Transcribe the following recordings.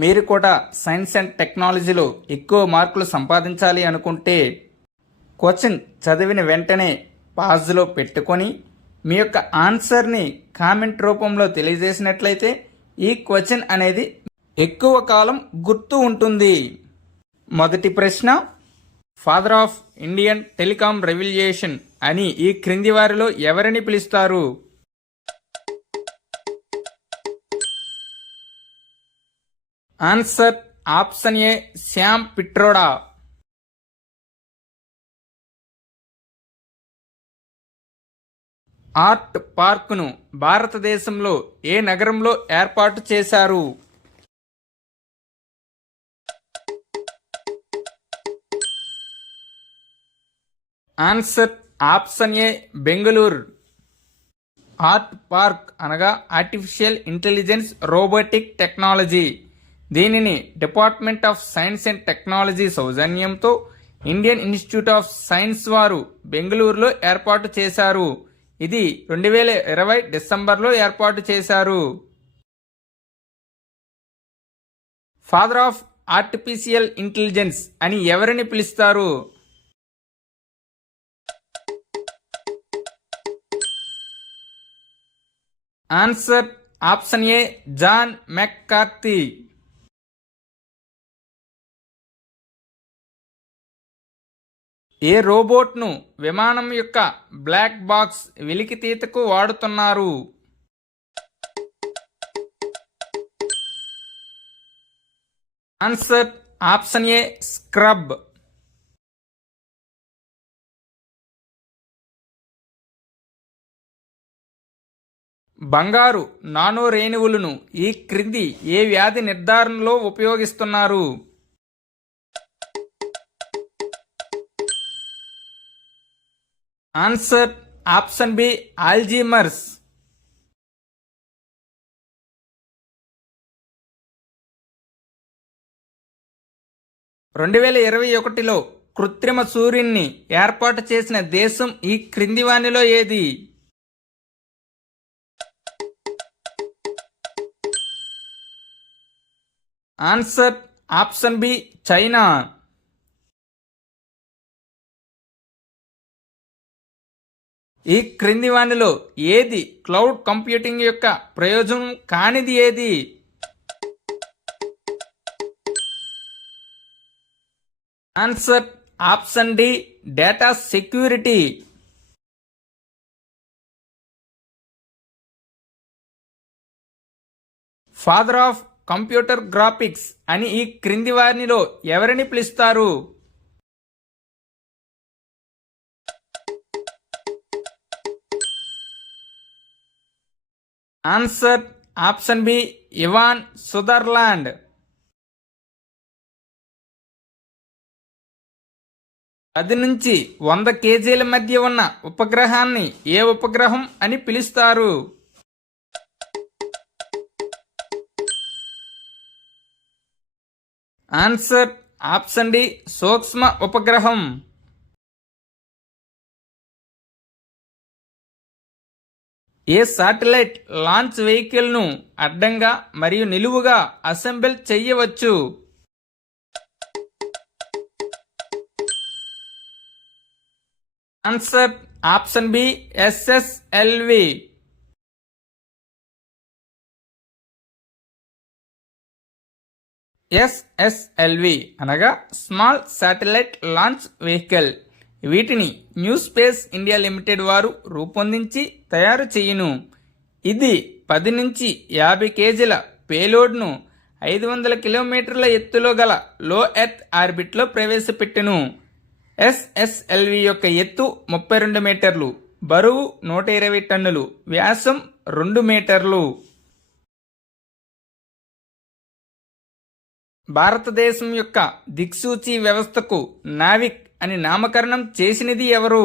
మీరు కూడా science and టెక్నాలజీలో ఎక్కువ మార్కులు సంపాదించాలి అనుకుంటే క్వశ్చన్ చదివిన వెంటనే పాజ్లో పెట్టుకొని మీ యొక్క ఆన్సర్ని కామెంట్ రూపంలో తెలియజేసినట్లయితే ఈ క్వశ్చన్ అనేది ఎక్కువ కాలం గుర్తు ఉంటుంది. మొదటి ప్రశ్న, father of Indian telecom revolution అని ఈ క్రింది వారిలో ఎవరిని పిలుస్తారు? Answer option A Sam Pitroda. ART పార్కును భారతదేశంలో ఏ నగరంలో ఏర్పాటు చేశారు? Answer option A Bengaluru. ART park అనగా ఆర్టిఫిషియల్ ఇంటెలిజెన్స్ రోబోటిక్ టెక్నాలజీ. దీనిని department of science and technology సౌజన్యంతో ఇండియన్ ఇన్స్టిట్యూట్ ఆఫ్ సైన్స్ వారు బెంగళూరులో ఏర్పాటు చేశారు. ఇది 2020 డిసెంబర్లో ఏర్పాటు చేశారు. ఫాదర్ ఆఫ్ ఆర్టిఫిషియల్ ఇంటెలిజెన్స్ అని ఎవరిని పిలుస్తారు? Answer option A John McCarthy. ఏ రోబోట్ను విమానం యొక్క బ్లాక్ బాక్స్ వెలికితీతకు వాడుతున్నారు? Answer option A scrub. బంగారు నానో రేణువులను ఈ క్రింది ఏ వ్యాధి నిర్ధారణలో ఉపయోగిస్తున్నారు? Answer option B Alzheimer's. రెండు 2021లో కృత్రిమ సూర్యున్ని ఏర్పాటు చేసిన దేశం ఈ క్రింది వానిలో ఏది? Answer option B China. ఈ క్రింది వానిలో ఏది క్లౌడ్ కంప్యూటింగ్ యొక్క ప్రయోజనం కానిది ఏది? Answer option D data security. Father of computer graphics అని ఈ క్రింది వారిలో ఎవరిని పిలుస్తారు? Answer option B Ivan Sutherland. అది నుంచి 100 కేజీల మధ్య ఉన్న ఉపగ్రహాన్ని ఏ ఉపగ్రహం అని పిలుస్తారు? ఆన్సర్ ఆప్షన్ డి సూక్ష్మ ఉపగ్రహం. ఏ శాటిలైట్ లాంచ్ వెహికల్ను అడ్డంగా మరియు నిలువుగా అసెంబుల్ చేయవచ్చు? Answer option B SSLV. SSLV అనగా స్మాల్ శాటిలైట్ లాంచ్ వెహికల్. వీటిని న్యూ స్పేస్ ఇండియా లిమిటెడ్ వారు రూపొందించి తయారు చేయును. ఇది 10 నుంచి 50 కేజీల పేలోడ్ను 500 కిలోమీటర్ల ఎత్తులో గల లో ఎర్త్ ఆర్బిట్లో ప్రవేశపెట్టును. ఎస్ఎస్ఎల్వి యొక్క ఎత్తు 32 మీటర్లు, బరువు 120 టన్నులు, వ్యాసం 2 మీటర్లు. భారతదేశం యొక్క దిక్సూచి వ్యవస్థకు నావిక్ అని నామకరణం చేసినది ఎవరు?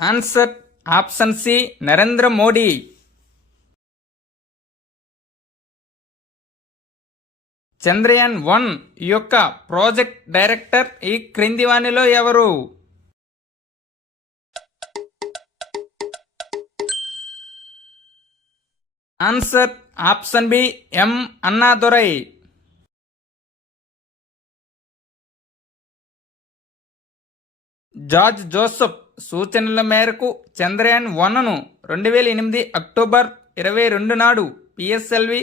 Answer option C Narendra Modi. Chandrayaan 1 యొక్క ప్రాజెక్ట్ డైరెక్టర్ ఈ క్రింది వానిలో ఎవరు? Answer option B M Annadurai. George Joseph సూచనల మేరకు చంద్రయాన్-1ను 2008 అక్టోబర్ 22 నాడు పిఎస్ఎల్వి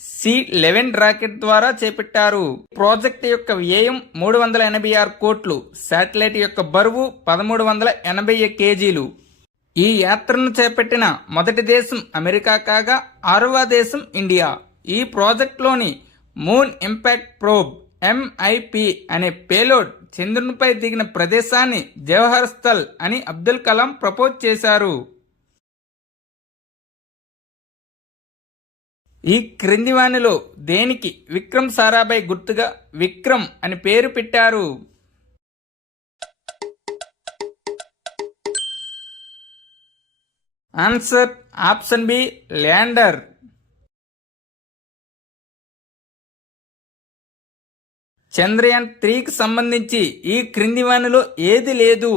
C-11 రాకెట్ ద్వారా చేపట్టారు. ప్రాజెక్ట్ యొక్క వ్యయం 386 కోట్లు, శాటిలైట్ యొక్క బరువు 1380 కేజీలు. ఈ యాత్రను చేపట్టిన మొదటి దేశం అమెరికా కాగా 6వ దేశం ఇండియా. ఈ ప్రాజెక్టులోని మూన్ ఇంపాక్ట్ ప్రోబ్ MIP అనే పేలోడ్ చంద్రునిపై దిగిన ప్రదేశాన్ని జవహర్ స్థల్ అని అబ్దుల్ కలాం ప్రపోజ్ చేశారు. ఈ క్రింది వానిలో దేనికి విక్రమ్ సారాభాయ్ గుర్తుగా విక్రమ్ అని పేరు పెట్టారు? Answer option B lander. చంద్రయాన్-3కి సంబంధించి ఈ క్రింది వానిలో ఏది లేదు?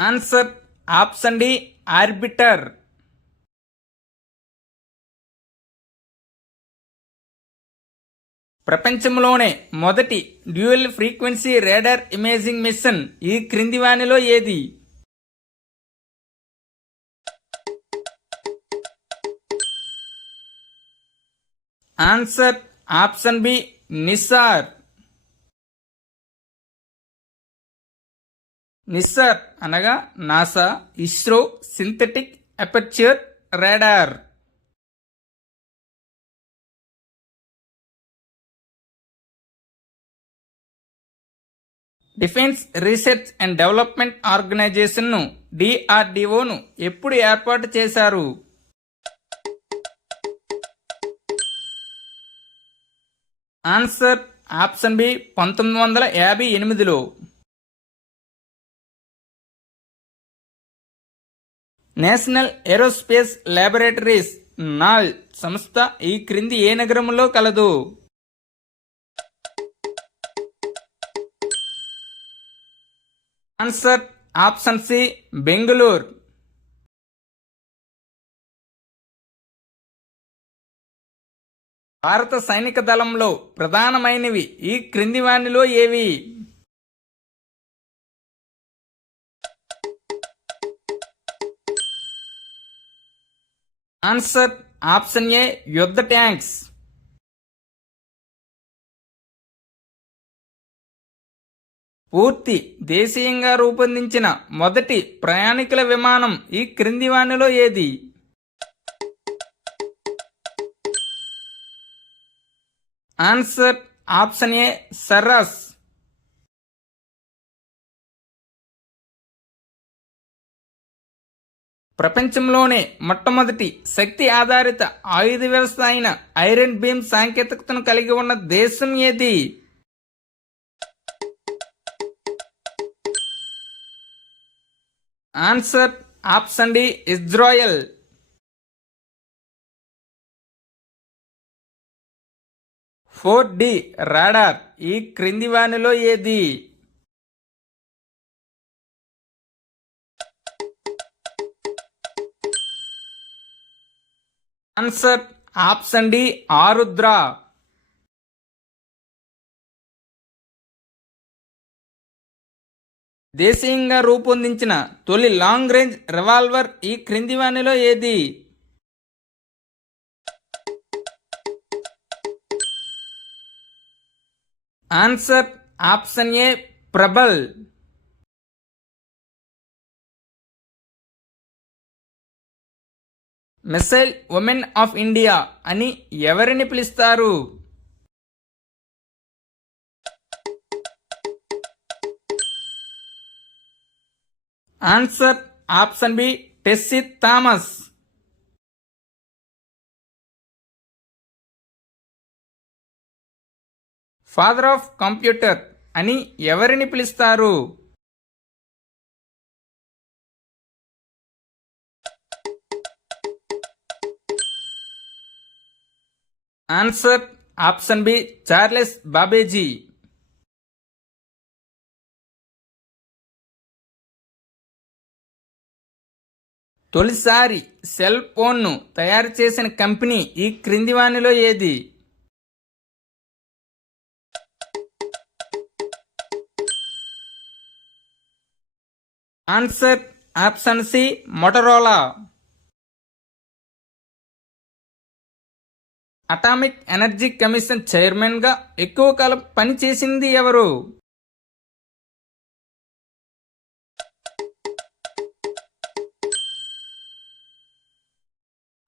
Answer option D orbiter. ప్రపంచంలోనే మొదటి dual frequency radar imaging mission ఈ క్రింది వానిలో ఏది? Answer option B NISAR. NISAR అనగా NASA ISRO synthetic aperture radar. Defence research and development ఆర్గనైజేషన్ను DRDOను ఎప్పుడు ఏర్పాటు చేశారు? ఆన్సర్ ఆప్షన్ బి 1958లో. నేషనల్ ఏరోస్పేస్ ల్యాబొరేటరీస్ నాల్ సంస్థ ఈ క్రింది ఏ నగరంలో కలదు? Answer option C Bengaluru. భారత సైనిక దళంలో ప్రధానమైనవి ఈ క్రింది వానిలో ఏవి? ఆన్సర్ ఆప్షన్ ఏ యుద్ధ ట్యాంక్స్. పూర్తి దేశీయంగా రూపొందించిన మొదటి ప్రయాణికుల విమానం ఈ క్రింది వానిలో ఏది? Answer option A Saras. ప్రపంచంలోనే మొట్టమొదటి శక్తి ఆధారిత ఆయుధ వ్యవస్థ అయిన ఐరన్ బీమ్ సాంకేతికతను కలిగి ఉన్న దేశం ఏది? Answer option D Israel. Four D radar ఈ క్రింది వానిలో ఏది? Answer option D Arudra. దేశీయంగా రూపొందించిన తొలి లాంగ్ రేంజ్ రివాల్వర్ ఈ క్రింది వానిలో ఏది? Answer option A Prabal. Missile woman of India అని ఎవరిని పిలుస్తారు? Answer option B Tessy Thomas. Father of computer అని ఎవరిని పిలుస్తారు? Answer option B Charles Babbage. తొలిసారి సెల్ ఫోన్ను తయారు చేసిన కంపెనీ ఈ క్రింది వానిలో ఏది? Answer option C Motorola. Atomic energy commission చైర్మన్గా ఎక్కువ కాలం పనిచేసింది ఎవరు?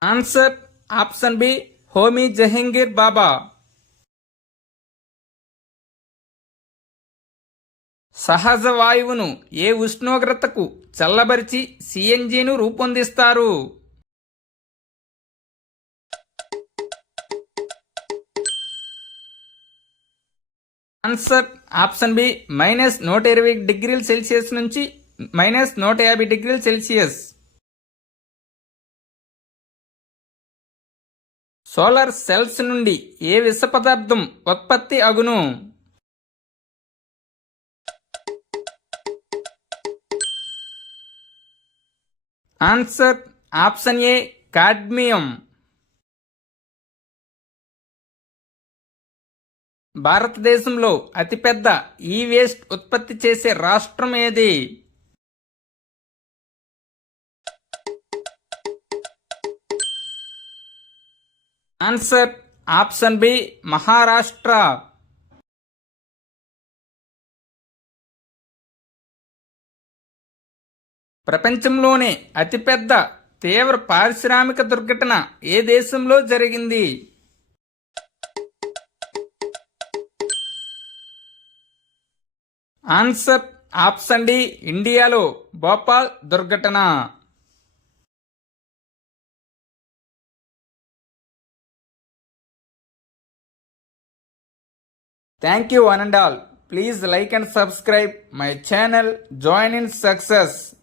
Answer option B Homi Jahangir Bhabha. సహజ వాయువును ఏ ఉష్ణోగ్రతకు చల్లబరిచి సిఎన్జిను రూపొందిస్తారు? ఆన్సర్ ఆప్షన్ బి -120 నుంచి -150 సోలార్ సెల్స్ నుండి ఏ విష పదార్థం ఉత్పత్తి అగును? Answer option A cadmium. భారతదేశంలో అతిపెద్ద ఈ వేస్ట్ ఉత్పత్తి చేసే రాష్ట్రం ఏది? Answer option B Maharashtra. ప్రపంచంలోనే అతిపెద్ద తీవ్ర పారిశ్రామిక దుర్ఘటన ఏ దేశంలో జరిగింది? ఆన్సర్ ఆప్షన్ డి ఇండియాలో భోపాల్ దుర్ఘటన. Thank you one and all. Please like and subscribe my channel. Join in success.